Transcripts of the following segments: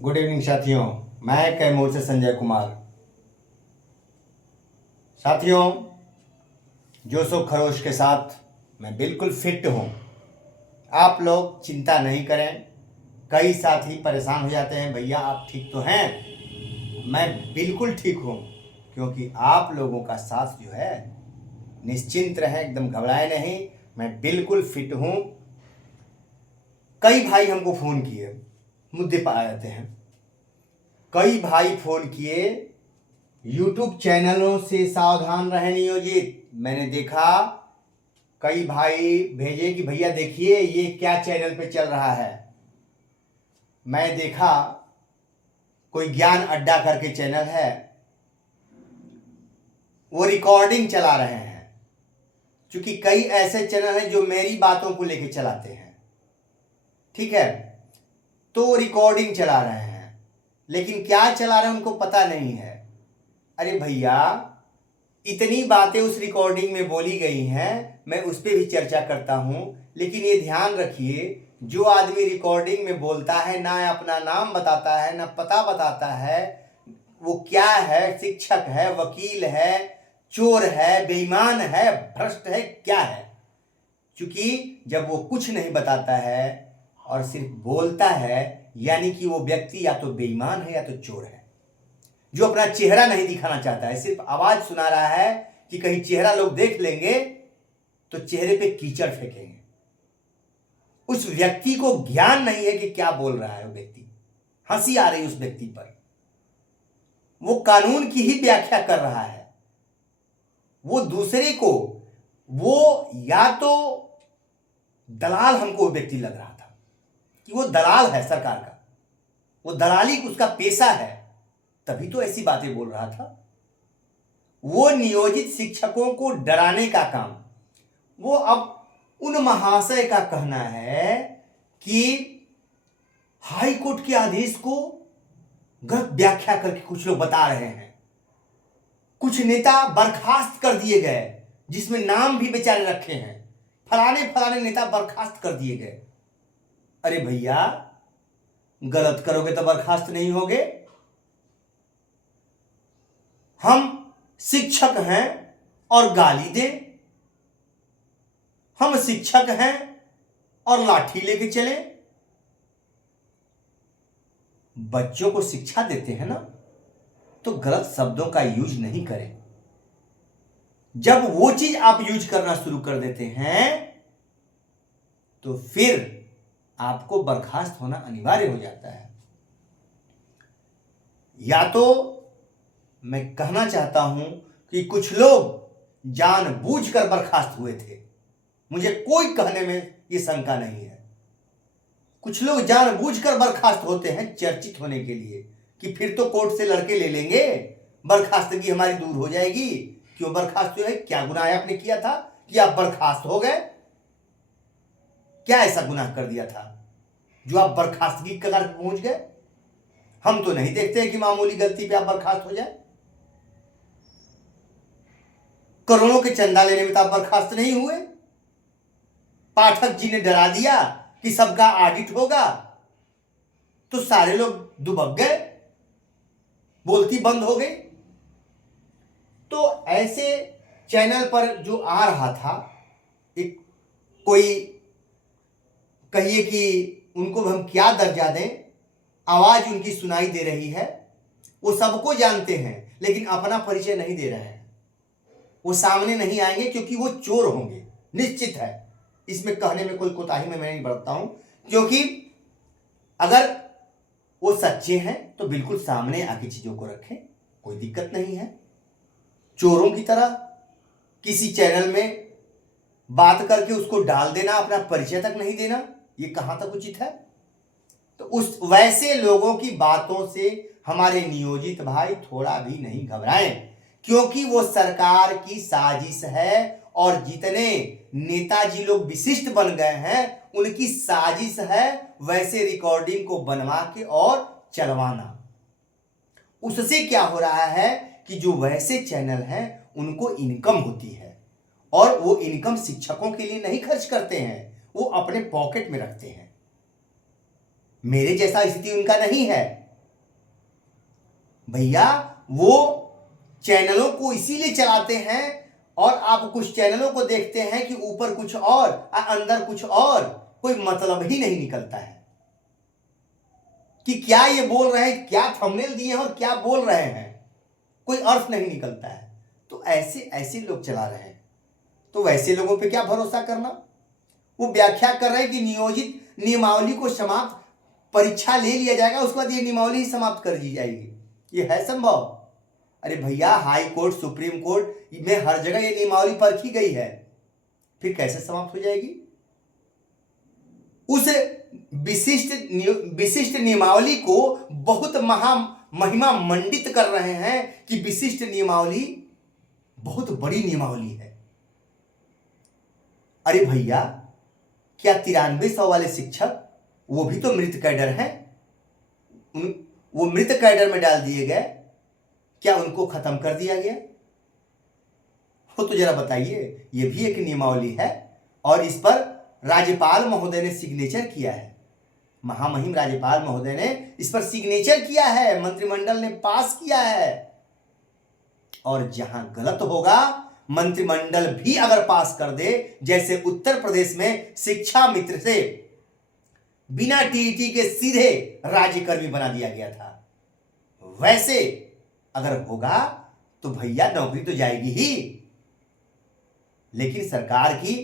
Good evening साथियों। मैं कैमूर से संजय कुमार। साथियों, जोशो खरोश के साथ मैं बिल्कुल फिट हूँ। आप लोग चिंता नहीं करें। कई साथी परेशान हो जाते हैं, भैया आप ठीक तो हैं? मैं बिल्कुल ठीक हूँ, क्योंकि आप लोगों का साथ जो है, निश्चिंत रहें, एकदम घबराए नहीं। मैं बिल्कुल फिट हूँ। कई भाई हमको फ़ोन किए, मुद्दे पर आ जाते हैं। कई भाई फ़ोन किए, यूट्यूब चैनलों से सावधान रहें नियोजित। मैंने देखा कई भाई भेजे कि भैया देखिए ये क्या चैनल पे चल रहा है। मैं देखा कोई ज्ञान अड्डा करके चैनल है, वो रिकॉर्डिंग चला रहे हैं। क्योंकि कई ऐसे चैनल हैं जो मेरी बातों को लेके चलाते हैं, ठीक है, तो रिकॉर्डिंग चला रहे हैं, लेकिन क्या चला रहे हैं उनको पता नहीं है। अरे भैया, इतनी बातें उस रिकॉर्डिंग में बोली गई हैं, मैं उस पर भी चर्चा करता हूं। लेकिन ये ध्यान रखिए, जो आदमी रिकॉर्डिंग में बोलता है, ना अपना नाम बताता है, ना पता बताता है, वो क्या है, शिक्षक है, वकील है, चोर है, बेईमान है, भ्रष्ट है, क्या है? क्योंकि जब वो कुछ नहीं बताता है और सिर्फ बोलता है, यानी कि वो व्यक्ति या तो बेईमान है या तो चोर है। जो अपना चेहरा नहीं दिखाना चाहता है, सिर्फ आवाज सुना रहा है कि कहीं चेहरा लोग देख लेंगे तो चेहरे पे कीचड़ फेंकेंगे। उस व्यक्ति को ज्ञान नहीं है कि क्या बोल रहा है वो व्यक्ति। हंसी आ रही उस व्यक्ति पर, वो कानून की ही व्याख्या कर रहा है। वो दूसरे को, वो या तो दलाल, हमको वो व्यक्ति लग रहा था कि वो दलाल है सरकार का, वो दलाली उसका पेशा है, तभी तो ऐसी बातें बोल रहा था। वो नियोजित शिक्षकों को डराने का काम, वो अब उन महाशय का कहना है कि हाई कोर्ट के आदेश को गलत व्याख्या करके कुछ लोग बता रहे हैं। कुछ नेता बर्खास्त कर दिए गए, जिसमें नाम भी बेचारे रखे हैं, फलाने फलाने नेता बर्खास्त कर दिए गए। अरे भैया, गलत करोगे तो बर्खास्त नहीं होगे। हम शिक्षक हैं और गाली दें? हम शिक्षक हैं और लाठी लेके चले? बच्चों को शिक्षा देते हैं ना, तो गलत शब्दों का यूज नहीं करें। जब वो चीज आप यूज करना शुरू कर देते हैं तो फिर आपको बर्खास्त होना अनिवार्य हो जाता है। या तो मैं कहना चाहता हूं कि कुछ लोग जानबूझकर बर्खास्त हुए थे, मुझे कोई कहने में ये शंका नहीं है। कुछ लोग जानबूझकर बर्खास्त होते हैं चर्चित होने के लिए, कि फिर तो कोर्ट से लड़के ले लेंगे, बर्खास्तगी हमारी दूर हो जाएगी। क्यों बर्खास्त हुए? क्या गुनाह आपने किया था कि आप बर्खास्त हो गए? क्या ऐसा गुनाह कर दिया था जो आप बर्खास्तगी के कगार पर पहुंच गए? हम तो नहीं देखते कि मामूली गलती पे आप बर्खास्त हो जाए। करोड़ों के चंदा लेने में तो आप बर्खास्त नहीं हुए। पाठक जी ने डरा दिया कि सबका ऑडिट होगा, तो सारे लोग दुबक गए, बोलती बंद हो गई। तो ऐसे चैनल पर जो आ रहा था, एक कोई, कहिए कि उनको हम क्या दर्जा दें, आवाज उनकी सुनाई दे रही है, वो सबको जानते हैं, लेकिन अपना परिचय नहीं दे रहे हैं। वो सामने नहीं आएंगे क्योंकि वो चोर होंगे, निश्चित है। इसमें कहने में कोई कोताही में मैं नहीं बरतता हूं, क्योंकि अगर वो सच्चे हैं तो बिल्कुल सामने आके चीजों को रखें, कोई दिक्कत नहीं है। चोरों की तरह किसी चैनल में बात करके उसको डाल देना, अपना परिचय तक नहीं देना, ये कहां तक उचित है? तो उस वैसे लोगों की बातों से हमारे नियोजित भाई थोड़ा भी नहीं घबराएं, क्योंकि वो सरकार की साजिश है। और जितने नेताजी लोग विशिष्ट बन गए हैं, उनकी साजिश है वैसे रिकॉर्डिंग को बनवा के और चलवाना। उससे क्या हो रहा है कि जो वैसे चैनल हैं उनको इनकम होती है, और वो इनकम शिक्षकों के लिए नहीं खर्च करते हैं, वो अपने पॉकेट में रखते हैं। मेरे जैसा स्थिति उनका नहीं है। भैया वो चैनलों को इसीलिए चलाते हैं और आप कुछ चैनलों को देखते हैं कि ऊपर कुछ और अंदर कुछ और, कोई मतलब ही नहीं निकलता है कि क्या ये बोल रहे हैं, क्या थंबनेल दिए हैं और क्या बोल रहे हैं, कोई अर्थ नहीं निकलता है। तो ऐसे ऐसे लोग चला रहे हैं, तो वैसे लोगों पे क्या भरोसा करना। वो व्याख्या कर रहे हैं कि नियोजित नियमावली को समाप्त, परीक्षा ले लिया जाएगा उसके बाद ये नियमावली ही समाप्त कर दी जाएगी। ये है संभव? अरे भैया, हाई कोर्ट सुप्रीम कोर्ट में हर जगह ये नियमावली परखी गई है, फिर कैसे समाप्त हो जाएगी? उस विशिष्ट नियमावली को बहुत महिमा मंडित कर रहे हैं कि विशिष्ट नियमावली बहुत बड़ी नियमावली है। अरे भैया, क्या 9300 वाले शिक्षक वो भी तो मृत कैडर हैं? वो मृत कैडर में डाल दिए गए, क्या उनको खत्म कर दिया गया? वो तो जरा बताइए। ये भी एक नियमावली है और इस पर राज्यपाल महोदय ने सिग्नेचर किया है। महामहिम राज्यपाल महोदय ने इस पर सिग्नेचर किया है, मंत्रिमंडल ने पास किया है। और जहां गलत होगा मंत्रिमंडल भी अगर पास कर दे, जैसे उत्तर प्रदेश में शिक्षा मित्र से बिना टीईटी के सीधे राज्यकर्मी बना दिया गया था, वैसे अगर होगा तो भैया नौकरी तो जाएगी ही। लेकिन सरकार की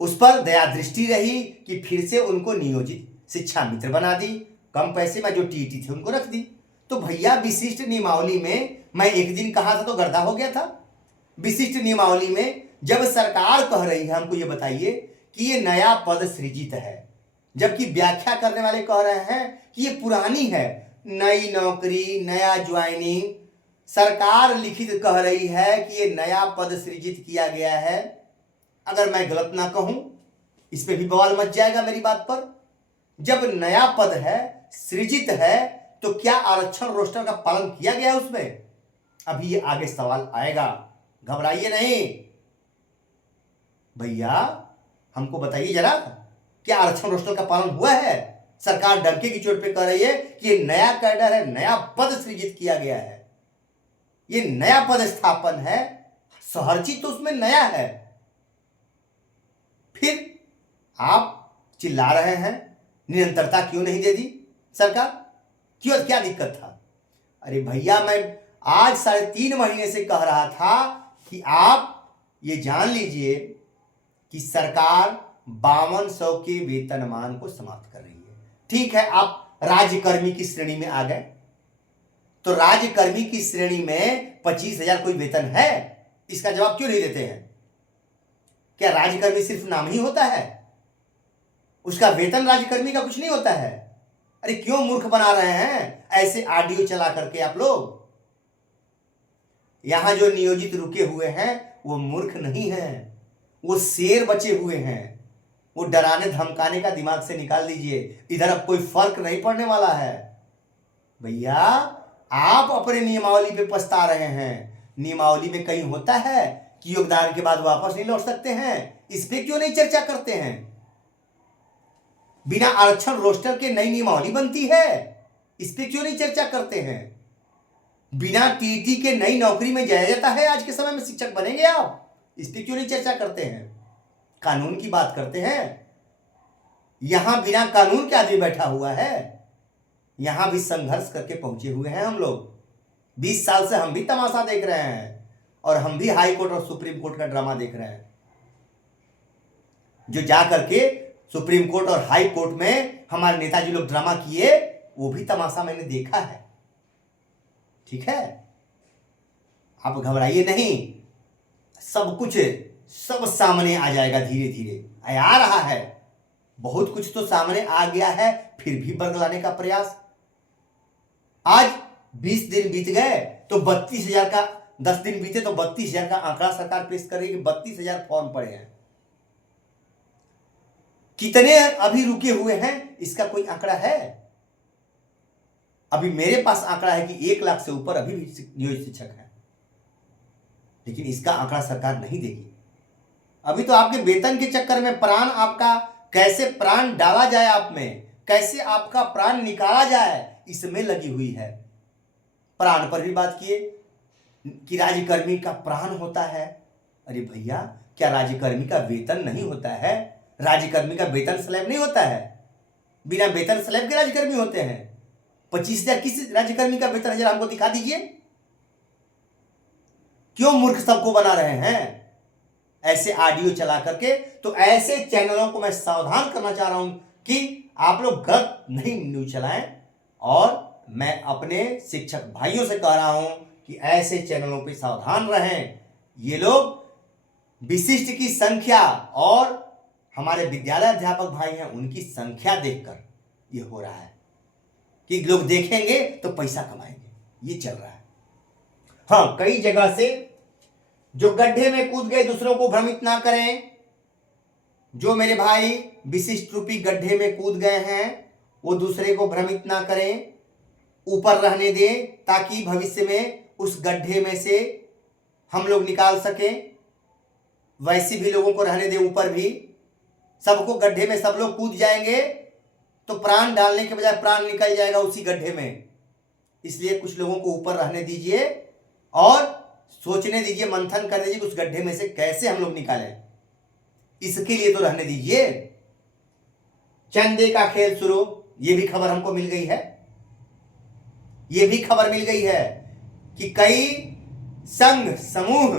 उस पर दया दृष्टि रही कि फिर से उनको नियोजित शिक्षा मित्र बना दी, कम पैसे में जो टीईटी थे उनको रख दी। तो भैया विशिष्ट नियमावली में मैं एक दिन कहा था तो गर्दा हो गया था। विशिष्ट नियमावली में जब सरकार कह रही है, हमको ये बताइए कि ये नया पद सृजित है, जबकि व्याख्या करने वाले कह रहे हैं कि ये पुरानी है, नई नौकरी, नया ज्वाइनिंग। सरकार लिखित कह रही है कि ये नया पद सृजित किया गया है। अगर मैं गलत ना कहूं, इस पे भी बवाल मच जाएगा मेरी बात पर। जब नया पद है, सृजित है, तो क्या आरक्षण रोस्टर का पालन किया गया है उसमें? अभी ये आगे सवाल आएगा, घबराइए नहीं भैया। हमको बताइए जरा, क्या आरक्षण रोस्टर का पालन हुआ है? सरकार डंके की चोट पे कह रही है कि ये नया कैडर है, नया पद सृजित किया गया है, ये नया पद स्थापन है, हर चीज तो उसमें नया है। फिर आप चिल्ला रहे हैं निरंतरता क्यों नहीं दे दी सरकार, क्यों, क्या दिक्कत था? अरे भैया, मैं आज 3.5 महीने से कह रहा था कि आप ये जान लीजिए कि सरकार 5200 के वेतनमान को समाप्त कर रही है। ठीक है, आप राज्यकर्मी की श्रेणी में आ गए, तो राज्यकर्मी की श्रेणी में 25,000 कोई वेतन है? इसका जवाब क्यों नहीं देते हैं? क्या राज्यकर्मी सिर्फ नाम ही होता है? उसका वेतन राज्यकर्मी का कुछ नहीं होता है? अरे क्यों मूर्ख बना रहे हैं ऐसे ऑडियो चला करके आप लोग? यहां जो नियोजित रुके हुए हैं वो मूर्ख नहीं हैं, वो शेर बचे हुए हैं। वो डराने धमकाने का दिमाग से निकाल दीजिए, इधर अब कोई फर्क नहीं पड़ने वाला है। भैया, आप अपने नियमावली पे पछता रहे हैं। नियमावली में कहीं होता है कि योगदान के बाद वापस नहीं लौट सकते हैं? इस पे क्यों नहीं चर्चा करते हैं? बिना आरक्षण रोस्टर के नई नियमावली बनती है, इस पे क्यों नहीं चर्चा करते हैं? बिना टीटी के नई नौकरी में जाया जाता है, आज के समय में शिक्षक बनेंगे आप, इस पे क्यों नहीं चर्चा करते हैं? कानून की बात करते हैं। यहां बिना कानून के आदमी बैठा हुआ है, यहां भी संघर्ष करके पहुंचे हुए हैं हम लोग। 20 साल से हम भी तमाशा देख रहे हैं और हम भी हाई कोर्ट और सुप्रीम कोर्ट का ड्रामा देख रहे हैं। जो जा करके सुप्रीम कोर्ट और हाई कोर्ट में हमारे नेताजी लोग ड्रामा किए, वो भी तमाशा मैंने देखा है। ठीक है, आप घबराइए नहीं, सब कुछ सब सामने आ जाएगा, धीरे धीरे आ रहा है। बहुत कुछ तो सामने आ गया है, फिर भी बरगलाने का प्रयास। आज 20 दिन बीत गए तो 32,000 का, 10 दिन बीते तो 32,000 का आंकड़ा सरकार पेश कर रही है कि 32,000 फॉर्म पड़े हैं। कितने अभी रुके हुए हैं, इसका कोई आंकड़ा है? अभी मेरे पास आंकड़ा है कि 1 लाख से ऊपर अभी भी नियोजित शिक्षक हैं, लेकिन इसका आंकड़ा सरकार नहीं देगी। अभी तो आपके वेतन के चक्कर में प्राण आपका, कैसे प्राण डाला जाए आप में, कैसे आपका प्राण निकाला जाए, इसमें लगी हुई है। प्राण पर भी बात किए कि राज्यकर्मी का प्राण होता है। अरे भैया, क्या राज्यकर्मी का वेतन नहीं होता है? राज्यकर्मी का वेतन स्लैब नहीं होता है? बिना वेतन स्लैब के राज्यकर्मी होते हैं। 25,000 किस राज्यकर्मी का वेतन है? जरा हमको दिखा दीजिए। क्यों मूर्ख सबको बना रहे हैं ऐसे ऑडियो चला करके? तो ऐसे चैनलों को मैं सावधान करना चाह रहा हूं कि आप लोग गलत नहीं न्यूज चलाएं। और मैं अपने शिक्षक भाइयों से कह रहा हूं कि ऐसे चैनलों पे सावधान रहें। ये लोग विशिष्ट की संख्या और हमारे विद्यालय अध्यापक भाई हैं उनकी संख्या देखकर ये हो रहा है कि लोग देखेंगे तो पैसा कमाएंगे, ये चल रहा है। हाँ, कई जगह से जो गड्ढे में कूद गए दूसरों को भ्रमित ना करें। जो मेरे भाई विशिष्ट रूपी गड्ढे में कूद गए हैं वो दूसरे को भ्रमित ना करें, ऊपर रहने दें ताकि भविष्य में उस गड्ढे में से हम लोग निकाल सकें। वैसे भी लोगों को रहने दें ऊपर भी। सबको गड्ढे में सब लोग कूद जाएंगे तो प्राण डालने के बजाय प्राण निकल जाएगा उसी गड्ढे में। इसलिए कुछ लोगों को ऊपर रहने दीजिए और सोचने दीजिए, मंथन कर दीजिए उस गड्ढे में से कैसे हम लोग निकालें। इसके लिए तो रहने दीजिए। चंदे का खेल शुरू, ये भी खबर हमको मिल गई है। ये भी खबर मिल गई है कि कई संघ समूह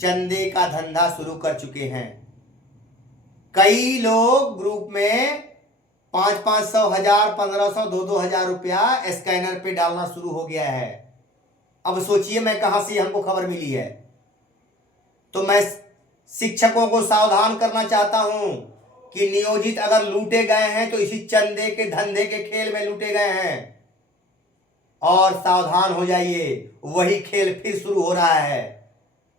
चंदे का धंधा शुरू कर चुके हैं। कई लोग ग्रुप में 500, 1000, 1500, 2,000 रुपया स्कैनर पे डालना शुरू हो गया है। अब सोचिए मैं कहां से हमको खबर मिली है। तो मैं शिक्षकों को सावधान करना चाहता हूं कि नियोजित अगर लूटे गए हैं तो इसी चंदे के धंधे के खेल में लूटे गए हैं। और सावधान हो जाइए, वही खेल फिर शुरू हो रहा है।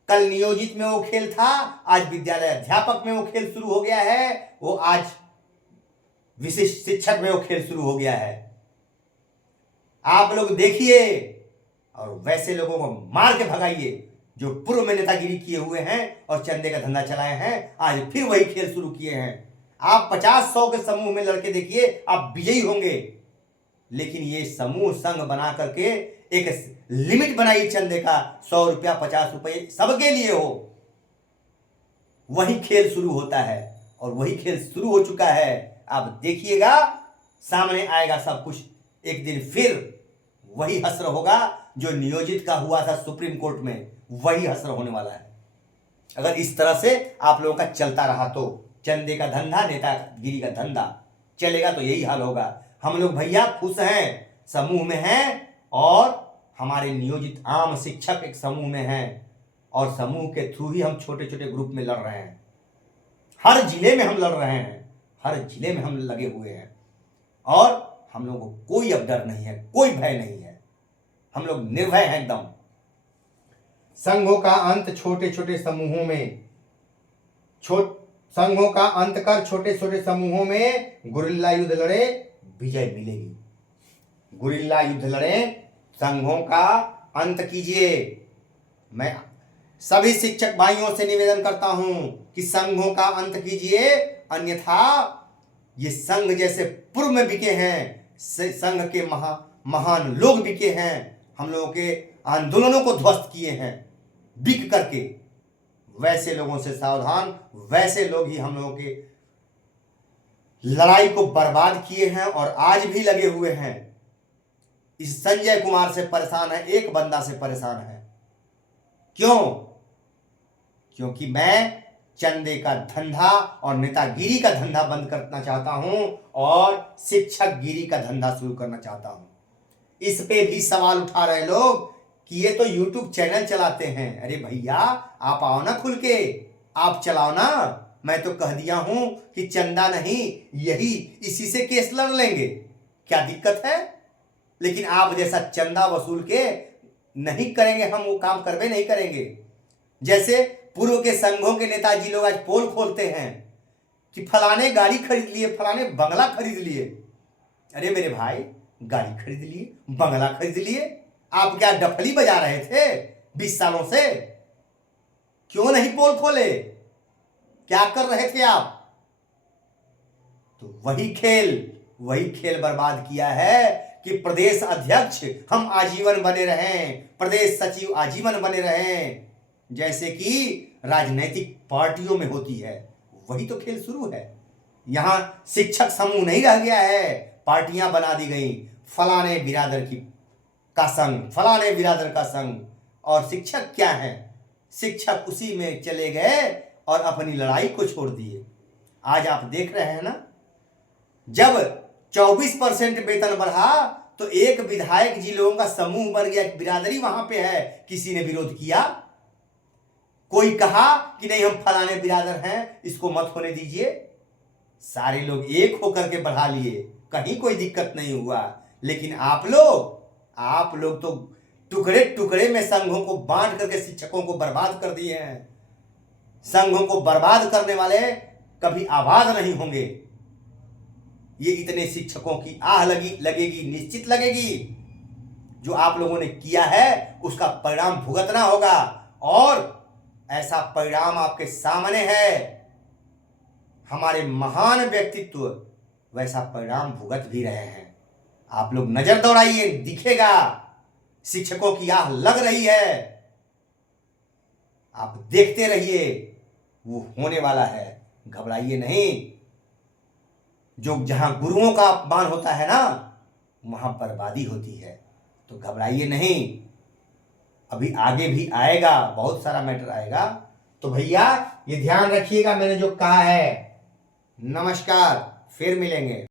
कल नियोजित में वो खेल था, आज विद्यालय अध्यापक में वो खेल शुरू हो गया है, वो आज विशिष्ट शिक्षक में वो खेल शुरू हो गया है। आप लोग देखिए और वैसे लोगों को मार के भगाइए जो पूर्व में नेतागिरी किए हुए हैं और चंदे का धंधा चलाए हैं, आज फिर वही खेल शुरू किए हैं। आप 50-100 के समूह में लड़के देखिए, आप विजयी होंगे। लेकिन ये समूह संघ बना करके एक लिमिट बनाई चंदे का, 100 रुपया, 50 रुपये सबके लिए हो, वही खेल शुरू होता है। और वही खेल शुरू हो चुका है। आप देखिएगा, सामने आएगा सब कुछ। एक दिन फिर वही हश्र होगा जो नियोजित का हुआ था सुप्रीम कोर्ट में, वही हश्र होने वाला है। अगर इस तरह से आप लोगों का चलता रहा तो चंदे का धंधा, नेतागिरी का धंधा चलेगा तो यही हाल होगा। हम लोग भैया खुश हैं, समूह में हैं और हमारे नियोजित आम शिक्षक एक समूह में हैं और समूह के थ्रू ही हम छोटे छोटे ग्रुप में लड़ रहे हैं। हर जिले में हम लड़ रहे हैं, हर जिले में हम लगे हुए हैं और हम लोगों को कोई अब डर नहीं है, कोई भय नहीं है। हम लोग निर्भय हैं एकदम। संघों का अंत छोटे छोटे समूहों में, संघों का अंत कर छोटे छोटे समूहों में गुरिल्ला युद्ध लड़े, विजय मिलेगी। गुरिल्ला युद्ध लड़े, संघों का अंत कीजिए। मैं सभी शिक्षक भाइयों से निवेदन करता हूं कि संघों का अंत कीजिए, अन्यथा ये संघ जैसे पूर्व में बिके हैं, संघ के महान लोग बिके हैं, हम लोगों के आंदोलनों को ध्वस्त किए हैं बिक करके। वैसे लोगों से सावधान, वैसे लोग ही हम लोगों के लड़ाई को बर्बाद किए हैं और आज भी लगे हुए हैं। इस संजय कुमार से परेशान है, एक बंदा से परेशान है। क्यों? क्योंकि मैं चंदे का धंधा और नेतागिरी का धंधा बंद करना चाहता हूं और शिक्षक गिरी का धंधा शुरू करना चाहता हूं। इस पे भी सवाल उठा रहे लोग कि ये तो YouTube चैनल चलाते हैं। अरे भैया, आप आओ ना खुल के, आप चलाओ ना। मैं तो कह दिया हूं कि चंदा नहीं, यही इसी से केस लड़ लेंगे, क्या दिक्कत है? लेकिन आप जैसा चंदा वसूल के नहीं करेंगे, हम वो काम करवे नहीं करेंगे। जैसे पूर्व के संघों के नेताजी लोग आज पोल खोलते हैं कि फलाने गाड़ी खरीद लिए, फलाने बंगला खरीद लिए। अरे मेरे भाई, गाड़ी खरीद लिए, बंगला खरीद लिए, आप क्या डफली बजा रहे थे 20 सालों से? क्यों नहीं पोल खोले? क्या कर रहे थे आप? तो वही खेल बर्बाद किया है कि प्रदेश अध्यक्ष हम आजीवन बने रहें, प्रदेश सचिव आजीवन बने रहें, जैसे कि राजनीतिक पार्टियों में होती है। वही तो खेल शुरू है। यहां शिक्षक समूह नहीं रह गया है, पार्टियां बना दी गई, फलाने बिरादर का संघ, फलाने बिरादर का संघ। और शिक्षक क्या है? शिक्षक उसी में चले गए और अपनी लड़ाई को छोड़ दिए। आज आप देख रहे हैं ना, जब 24% वेतन बढ़ा तो एक विधायक जी लोगों का समूह बन गया, बिरादरी वहां पे है, किसी ने विरोध किया? कोई कहा कि नहीं हम फलाने बिरादर हैं, इसको मत होने दीजिए? सारे लोग एक होकर के बढ़ा लिए, कहीं कोई दिक्कत नहीं हुआ। लेकिन आप लोग तो टुकड़े टुकड़े में संघों को बांट करके शिक्षकों को बर्बाद कर दिए हैं। संघों को बर्बाद करने वाले कभी आबाद नहीं होंगे। ये इतने शिक्षकों की आह लगेगी, निश्चित लगेगी। जो आप लोगों ने किया है उसका परिणाम भुगतना होगा, और ऐसा परिणाम आपके सामने है। हमारे महान व्यक्तित्व वैसा परिणाम भुगत भी रहे हैं। आप लोग नजर दौड़ाइए, दिखेगा। शिक्षकों की आह लग रही है, आप देखते रहिए, वो होने वाला है। घबराइए नहीं। जो जहां गुरुओं का अपमान होता है ना, वहां बर्बादी होती है। तो घबराइए नहीं, अभी आगे भी आएगा, बहुत सारा मैटर आएगा। तो भैया ये ध्यान रखिएगा मैंने जो कहा है। नमस्कार, फिर मिलेंगे।